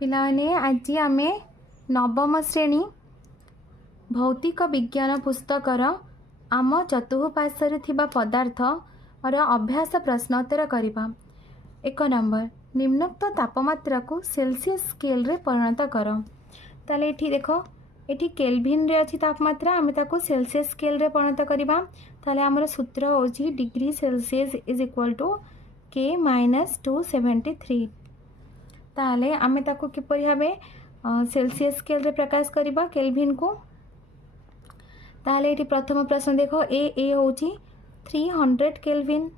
पिलाने आज आमे नवम श्रेणी भौतिक विज्ञान पुस्तकर आम चतुःपार्श्वे थिबा पदार्थ और अभ्यास प्रश्नोत्तर करिबा। 1 नंबर निम्नोक्त तापमात्रा को सेल्सियस स्केल रे परिणत कर। ताले एठी देखो एठी केल्विन रे अछि तापमात्रा, आमे ताको सेल्सियस स्केल रे परिणत करिबा। ताले हमर सूत्र होची degree Celsius is equal to k minus 273। ताले आमे ताको किपरि भाबे सेल्सियस स्केल रे प्रकाश करिबा केल्विन को। ताले एठी प्रथम प्रश्न देखो ए होची 300 केल्विन,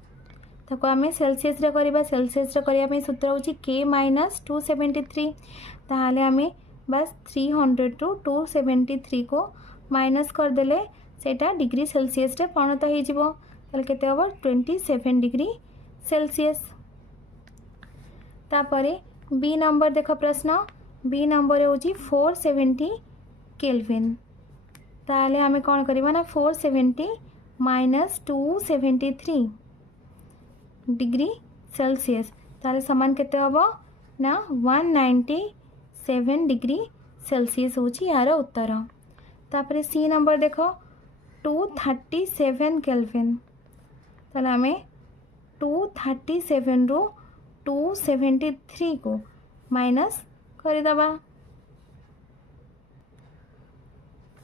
ताको आमे सेल्सियस रे करिबा। सेल्सियस रे करिया पे सूत्र होची के माइनस 273। ताले आमे बस 300 टू 273 को माइनस कर देले सेटा डिग्री सेल्सियस रे परिणत हो जिवो। ताले केते होबो 27 डिग्री सेल्सियस। तापरे बी नंबर देखो प्रश्न बी नंबर होची 470 केल्विन। ताले आमे कोन करबा ना 470 माइनस 273 डिग्री सेल्सियस ताले समान केते होबो ना 197 डिग्री सेल्सियस होची यार उत्तर। तापरे सी नंबर देखो 237 केल्विन। ताले आमे 237 रो 273 को माइनस करदबा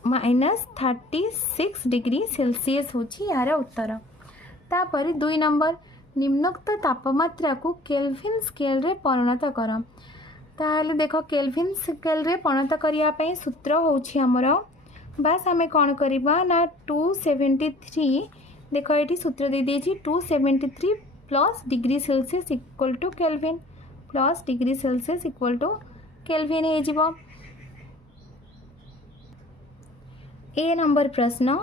माइनस 36 डिग्री सेल्सियस होची यार उत्तर। तापर 2 नंबर निम्नोक्त तापमात्रा को केल्विन स्केल रे परिणत कर। ताहले देखो केल्विन स्केल रे परिणत करिया पई सूत्र होची हमरो बस आमे कोन करिबा ना 273 देखो एठी सूत्र दे देची 273 plus degree celsius equal to kelvin plus degree celsius equal to kelvin हे जिवो। ए नंबर प्रश्न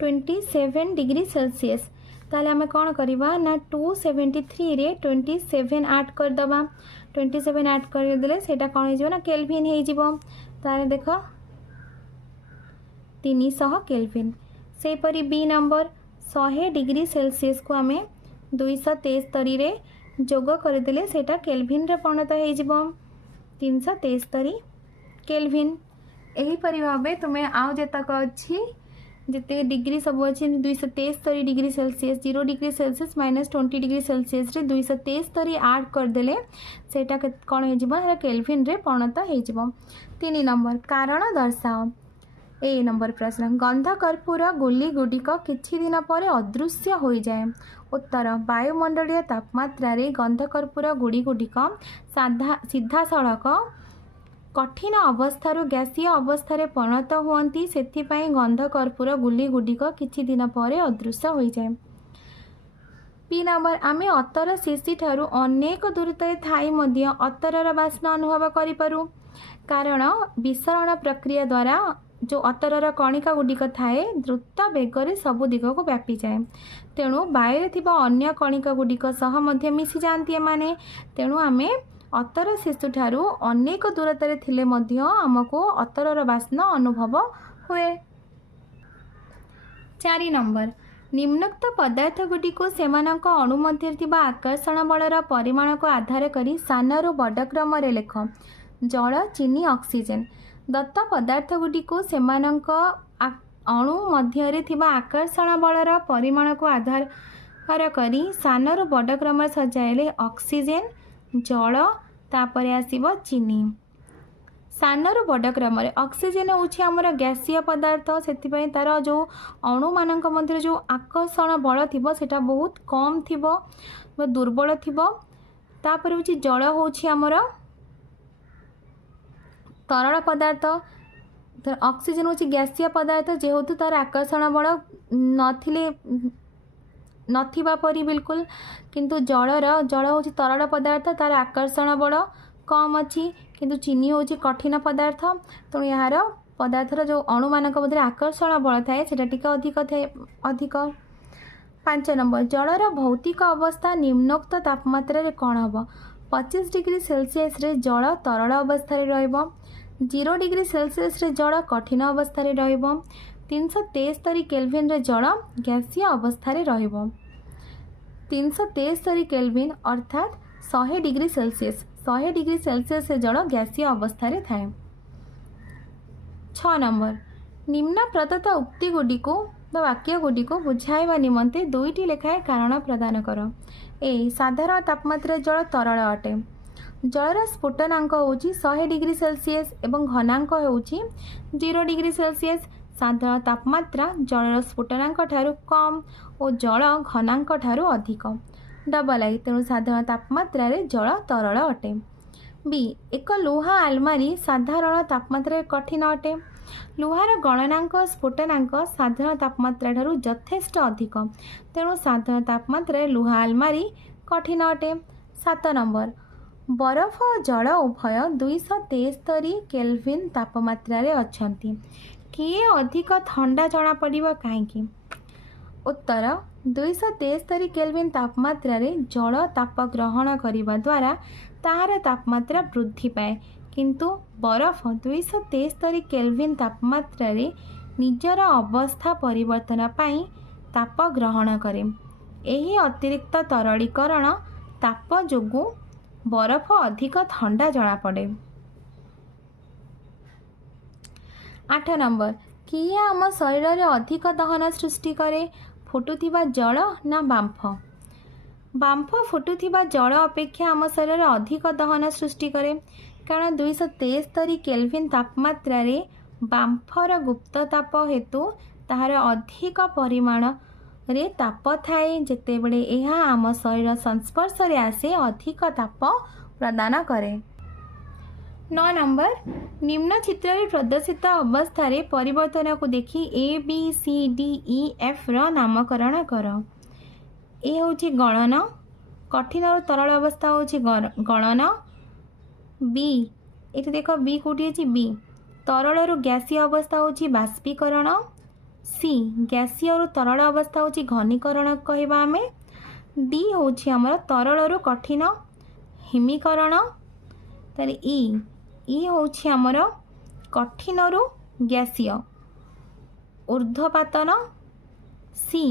27 डिग्री सेल्सियस ताले आमे कोन करिबा ना 273 रे 27 ऐड कर दबा। 27 ऐड कर देले सेटा कोन हे जिवो ना केल्विन हे जिवो। ताले देखो 300 केल्विन। से परी बी नंबर 100 डिग्री सेल्सियस को आमे 273 रे जोग कर देले सेटा केल्विन रे परिणत हे जिवो 373 केल्विन। एही परि भाबे तुमे आउ जेतक अछि जेते डिग्री सब अछि 273 degree Celsius 0 degree Celsius minus 20 degree Celsius रे 273 ऐड कर देले सेटा कोन हे जिवो ना केल्विन रे परिणत हे जिवो। 3 नंबर कारण दर्शाओ। ए नंबर प्रश्न गंध कर्पूर गुली गुडिक किछि दिन पर अदृश्य हो जाए। उत्तर वायुमंडलीय तापमात्रा रे गंध कर्पूर गुडी गुडिक सीधा सड़क कठिन अवस्थारू गैसीय अवस्था परिणत हुअंती सेथिपाई गंध कर्पूर गुली गुडिक किछि दिन पर अदृश्य हो जाए। पी नंबर आमे अतर शिशी ठारू अनेक दूरतारे थाई मध्य अतरर बास्ना अनुभव करि पारू कारण विसरण प्रक्रिया द्वारा जो अतरर कणिका गुडिक थाए द्रुत बेगर सबु दिग को व्यापी जाए। तेणु बायुरे थिबा अन्य कणिका गुडिक सह मध्य मिसी जाती एमाने। तेणु आमे अतर शिशु ठारू अनेक दूरतारे थिले मध्य हमको अतरर बास्ना अनुभव हुए। 4 नंबर निम्नोक्त पदार्थ गुडिको सेमानक अणु मध्य थिबा आकर्षण बलर परिमाण को आधार करी सानरू बड़ क्रम रे लेख। जल चीनी ऑक्सीजन दत्त पदार्थ गुडिको सेमानक अणु मध्य रे थिबा आकर्षण बलर परिमाण को आधार करी सानरू बड़ क्रम सजाइले ऑक्सीजन जल तापरे आसीबो चीनी। सानरू बड़ क्रम ऑक्सीजन होछि हमर गैसीय पदार्थ सेतिपय तार जो अणु मानक मध्य जो आकर्षण बल थिबो सेटा बहुत कम थिबो दुर्बल थिबो। तापर होछि जल होछि हमर तरल पदार्थ ऑक्सीजन होछि गैसीय पदार्थ जेहेतु तार आकर्षण बल नथिबा परी बिल्कुल किंतु जल होछि तरल पदार्थ तार आकर्षण बल कम अच्छी किंतु चीनी होछि कठिन पदार्थ तेणु यार पदार्थर जो अणु मानक मध्य आकर्षण बल थाए सेटा टिके अधिक। 5 नंबर जलर भौतिक अवस्था निम्नोक्त तापमात्रा रे कोन हबो। 25 डिग्री सेल्सियस रे जल तरल अवस्था रे रहइबो 0 डिग्री सेल्सियस रे जल कठिन अवस्था रे रहइबो 373 केल्विन रे जल गैसीय अवस्था रे रहइबो 373 केल्विन अर्थात 100 डिग्री सेल्सियस 100 डिग्री सेल्सियस जल गैसीय अवस्था थाए। 6 नंबर निम्न प्रदत्त उक्ति गुड़िक वाक्य गुड़िक बुझाइबा निमंते दुईटी लेखाएं कारण प्रदान कर। ए साधारण तापमात्रा जल तरल अटे। जलर स्फुटनांक होची 100 डिग्री सेल्सियस एवं घनांक होची 0 डिग्री सेल्सियस। साधारण तापमात्रा जलर स्फुटनांक ठारू कम और जल घनांक ठारू अधिक डबल आई, तेणु साधारण तापमात्रा रे जल तरल अटे। बी एक लुहा आलमारी साधारण तापमात्रा कठिन अटे। लुहार गणनांक स्फुटनांक साधारण तापमात्रा ठारू यथेष्ट अधिक, तेणु साधारण तापमात्रा लुहा आलमारी कठिन अटे। 7 नंबर बरफ और जल उभय 273 केल्विन तापमात्रा रे अछंती, किए अधिक ठंडा जना पड़िबा काहेकि? उत्तर 273 केल्विन तापमात्रा रे जल ताप ग्रहण करने द्वारा ताहार तापमात्रा वृद्धि पाए, किंतु बरफ 273 केल्विन तापमात्रा रे निजर अवस्था परिवर्तन पाई ताप ग्रहण करे। एही अतिरिक्त तरलीकरण ताप जोगु बरफ अधिक ठंडा जना पड़े। 8 नंबर किए आम शरीर रे अधिक दहन सृष्टि करे, फुटुथिबा जल ना बांफ? बांफ फुटुथिबा जल अपेक्षा आम शरीर रे अधिक दहन सृष्टि करे, कारण 273 केल्विन तापमात्रा रे बांफर गुप्त ताप हेतु ताहार अधिक परिमाण रे ताप थाए, जेतेबेले एहा आम शरीर संस्पर्श रे आसे अधिक ताप प्रदान करे। 9 नंबर निम्न चित्र रे प्रदर्शित अवस्था रे परिवर्तन को देखी A B C D E F रो नामकरण कर। ए होची गणन, कठिन और तरल अवस्था होची गणन। बी ये देख बी कोटी अछि बी तरल रु गैसीय अवस्था होची बाष्पीकरण। सी गैसीय और तरल अवस्था होची घनीकरण कहबा आमे। डी होची हमर तरल रु कठिन हिमीकरण। तारे ई होची हमर कठिन रु गैसीय ऊर्ध्वपातन। सी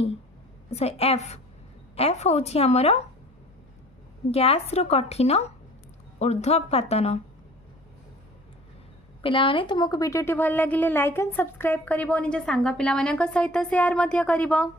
एफ होची हमर गैस रु कठिन ऊर्ध्वपातन। पिलाने तुमको वीडियोटी भल लगिले लाइक एंड सब्सक्राइब करिवो, निज सांग पिला मानक सहित शेयर मध्य करिवो।